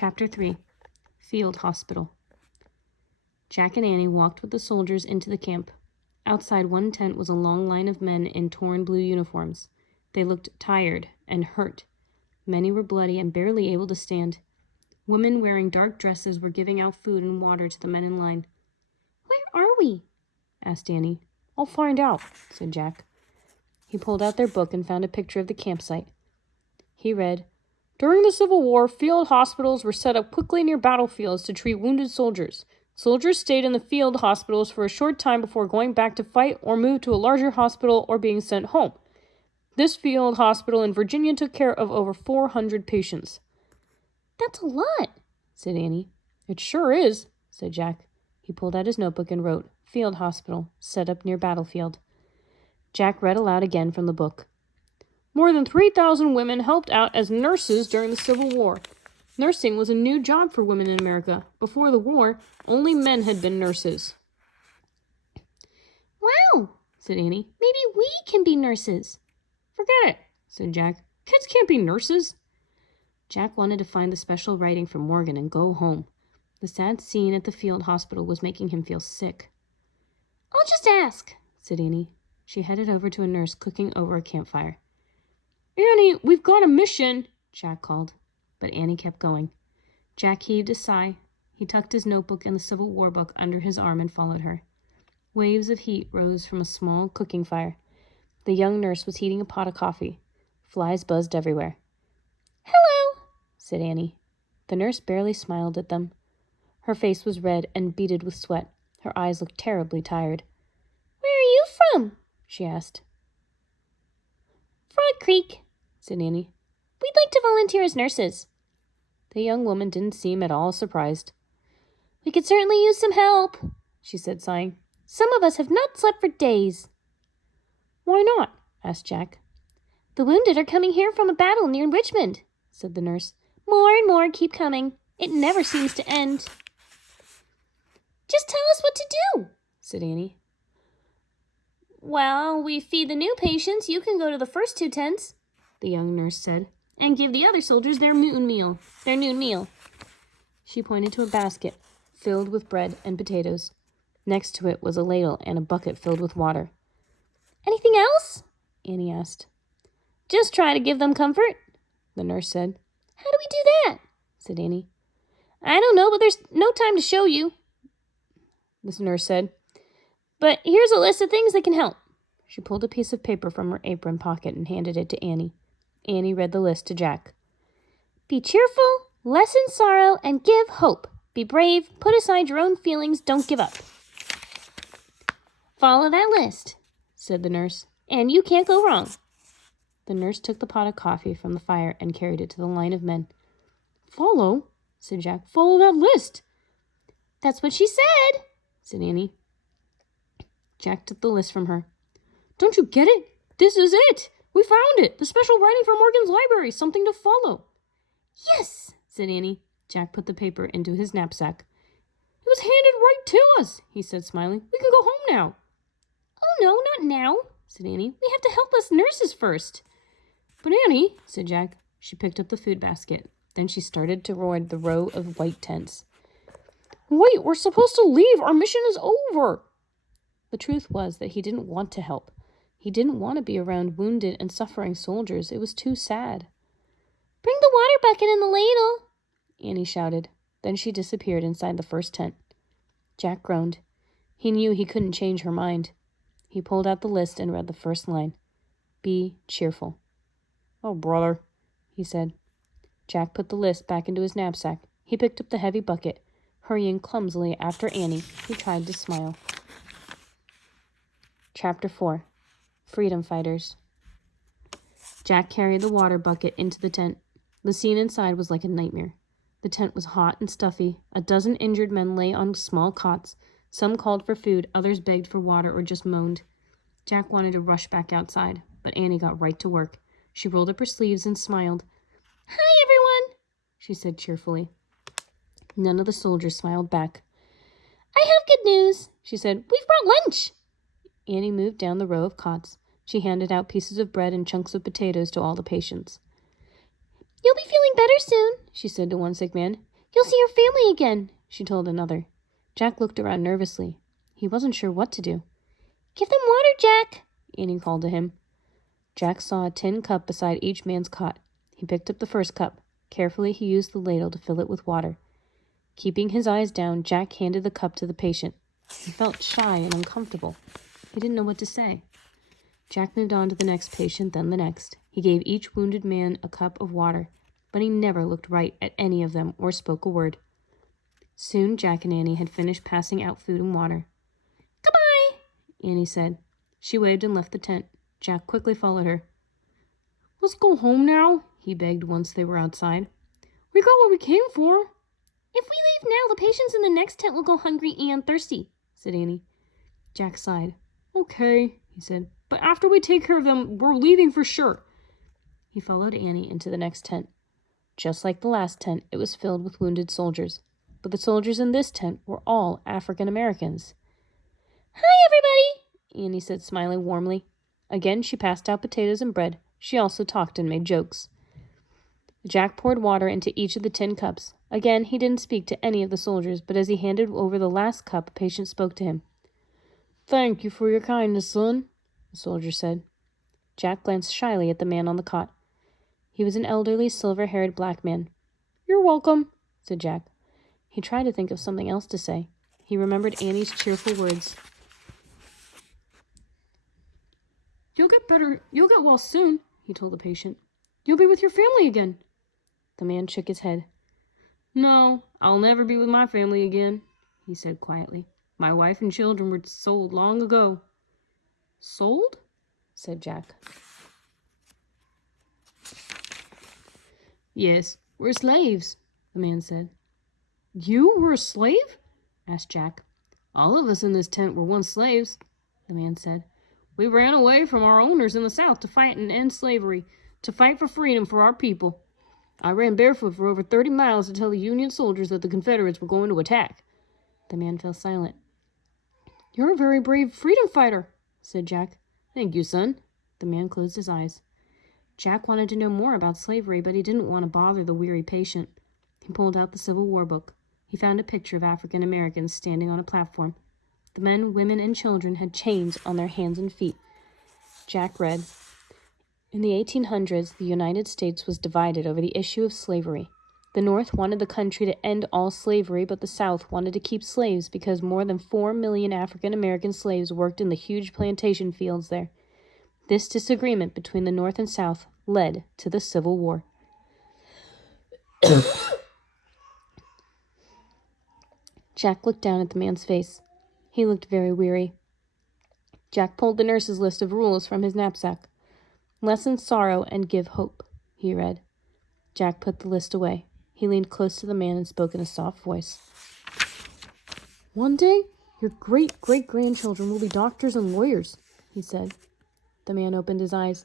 Chapter 3. Field Hospital. Jack and Annie walked with the soldiers into the camp. Outside one tent was a long line of men in torn blue uniforms. They looked tired and hurt. Many were bloody and barely able to stand. Women wearing dark dresses were giving out food and water to the men in line. "Where are we?" asked Annie. "I'll find out," said Jack. He pulled out their book and found a picture of the campsite. He read, "During the Civil War, field hospitals were set up quickly near battlefields to treat wounded soldiers. Soldiers stayed in the field hospitals for a short time before going back to fight or moved to a larger hospital or being sent home. This field hospital in Virginia took care of over 400 patients." "That's a lot," said Annie. "It sure is," said Jack. He pulled out his notebook and wrote, "Field hospital, set up near battlefield." Jack read aloud again from the book. "More than 3,000 women helped out as nurses during the Civil War. Nursing was a new job for women in America. Before the war, only men had been nurses." "Wow," said Annie. "Maybe we can be nurses." "Forget it," said Jack. "Kids can't be nurses." Jack wanted to find the special writing from Morgan and go home. The sad scene at the field hospital was making him feel sick. "I'll just ask," said Annie. She headed over to a nurse cooking over a campfire. "Annie, we've got a mission," Jack called. But Annie kept going. Jack heaved a sigh. He tucked his notebook and the Civil War book under his arm and followed her. Waves of heat rose from a small cooking fire. The young nurse was heating a pot of coffee. Flies buzzed everywhere. "Hello," said Annie. The nurse barely smiled at them. Her face was red and beaded with sweat. Her eyes looked terribly tired. "Where are you from?" she asked. "Frog Creek," said Annie. "We'd like to volunteer as nurses." The young woman didn't seem at all surprised. "We could certainly use some help," she said, sighing. "Some of us have not slept for days." "Why not?" asked Jack. "The wounded are coming here from a battle near Richmond," said the nurse. "More and more keep coming. It never seems to end." "Just tell us what to do," said Annie. "Well, we feed the new patients. You can go to the first 2 tents," the young nurse said, "and give the other soldiers their noon meal. She pointed to a basket filled with bread and potatoes. Next to it was a ladle and a bucket filled with water. "Anything else?" Annie asked. "Just try to give them comfort," the nurse said. "How do we do that?" said Annie. "I don't know, but there's no time to show you," the nurse said. "But here's a list of things that can help." She pulled a piece of paper from her apron pocket and handed it to Annie. Annie read the list to Jack. "Be cheerful, lessen sorrow, and give hope. Be brave, put aside your own feelings, don't give up." "Follow that list," said the nurse, "and you can't go wrong." The nurse took the pot of coffee from the fire and carried it to the line of men. "Follow?" said Jack. "Follow that list." "That's what she said," said Annie. Jack took the list from her. "Don't you get it? This is it. We found it. The special writing from Morgan's library. Something to follow." "Yes," said Annie. Jack put the paper into his knapsack. "It was handed right to us," he said, smiling. "We can go home now." "Oh, no, not now," said Annie. "We have to help us nurses first." "But Annie," said Jack. She picked up the food basket. Then she started toward the row of white tents. "Wait, we're supposed to leave. Our mission is over." The truth was that he didn't want to help. He didn't want to be around wounded and suffering soldiers. It was too sad. "Bring the water bucket and the ladle," Annie shouted. Then she disappeared inside the first tent. Jack groaned. He knew he couldn't change her mind. He pulled out the list and read the first line. "Be cheerful." "Oh, brother," he said. Jack put the list back into his knapsack. He picked up the heavy bucket, hurrying clumsily after Annie, who tried to smile. Chapter 4. Freedom Fighters. Jack carried the water bucket into the tent. The scene inside was like a nightmare. The tent was hot and stuffy. A dozen injured men lay on small cots. Some called for food, others begged for water or just moaned. Jack wanted to rush back outside, but Annie got right to work. She rolled up her sleeves and smiled. "Hi, everyone," she said cheerfully. None of the soldiers smiled back. "I have good news," she said. "We've brought lunch." Annie moved down the row of cots. She handed out pieces of bread and chunks of potatoes to all the patients. "You'll be feeling better soon," she said to one sick man. You'll see your family again, she told another. Jack looked around nervously. He wasn't sure what to do. Give them water, Jack, Annie called to him. Jack saw a tin cup beside each man's cot. He picked up the first cup. Carefully, he used the ladle to fill it with water. Keeping his eyes down, Jack handed the cup to the patient. He felt shy and uncomfortable. He didn't know what to say. Jack moved on to the next patient, then the next. He gave each wounded man a cup of water, but he never looked right at any of them or spoke a word. Soon Jack and Annie had finished passing out food and water. Goodbye, Annie said. She waved and left the tent. Jack quickly followed her. Let's go home now, he begged once they were outside. We got what we came for. If we leave now, the patients in the next tent will go hungry and thirsty, said Annie. Jack sighed. Okay, he said, but after we take care of them, we're leaving for sure. He followed Annie into the next tent. Just like the last tent, it was filled with wounded soldiers. But the soldiers in this tent were all African Americans. Hi, everybody, Annie said, smiling warmly. Again, she passed out potatoes and bread. She also talked and made jokes. Jack poured water into each of the tin cups. Again, he didn't speak to any of the soldiers, but as he handed over the last cup, a patient spoke to him. Thank you for your kindness, son, the soldier said. Jack glanced shyly at the man on the cot. He was an elderly, silver-haired black man. You're welcome, said Jack. He tried to think of something else to say. He remembered Annie's cheerful words. You'll get better. You'll get well soon, he told the patient. You'll be with your family again. The man shook his head. No, I'll never be with my family again, he said quietly. My wife and children were sold long ago. Sold? Said Jack. Yes, we're slaves, the man said. You were a slave? Asked Jack. All of us in this tent were once slaves, the man said. We ran away from our owners in the South to fight and end slavery, to fight for freedom for our people. I ran barefoot for over 30 miles to tell the Union soldiers that the Confederates were going to attack. The man fell silent. You're a very brave freedom fighter, said Jack. Thank you, son. The man closed his eyes. Jack wanted to know more about slavery, but he didn't want to bother the weary patient. He pulled out the Civil War book. He found a picture of African Americans standing on a platform. The men, women, and children had chains on their hands and feet. Jack read, In the 1800s, the United States was divided over the issue of slavery. The North wanted the country to end all slavery, but the South wanted to keep slaves because more than 4 million African American slaves worked in the huge plantation fields there. This disagreement between the North and South led to the Civil War. Jack looked down at the man's face. He looked very weary. Jack pulled the nurse's list of rules from his knapsack. Lessen sorrow and give hope, he read. Jack put the list away. He leaned close to the man and spoke in a soft voice. One day, your great-great-grandchildren will be doctors and lawyers, he said. The man opened his eyes.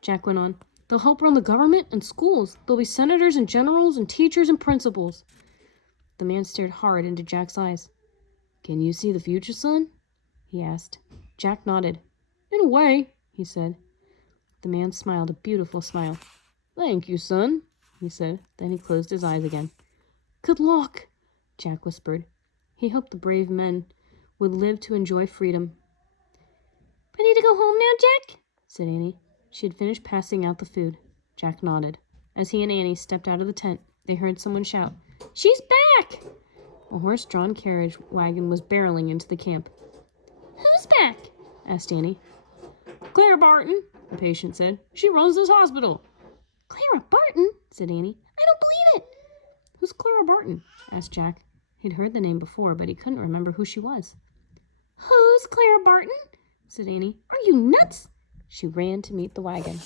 Jack went on. They'll help run the government and schools. There'll be senators and generals and teachers and principals. The man stared hard into Jack's eyes. Can you see the future, son? He asked. Jack nodded. In a way, he said. The man smiled a beautiful smile. Thank you, son, he said. Then he closed his eyes again. Good luck, Jack whispered. He hoped the brave men would live to enjoy freedom. Ready to go home now, Jack? Said Annie. She had finished passing out the food. Jack nodded. As he and Annie stepped out of the tent, they heard someone shout, She's back! A horse-drawn carriage wagon was barreling into the camp. Who's back? Asked Annie. Clara Barton, the patient said. She runs this hospital. Clara Barton? Said Annie. I don't believe it. Who's Clara Barton? Asked Jack. He'd heard the name before, but he couldn't remember who she was. Who's Clara Barton? Said Annie. Are you nuts? She ran to meet the wagon.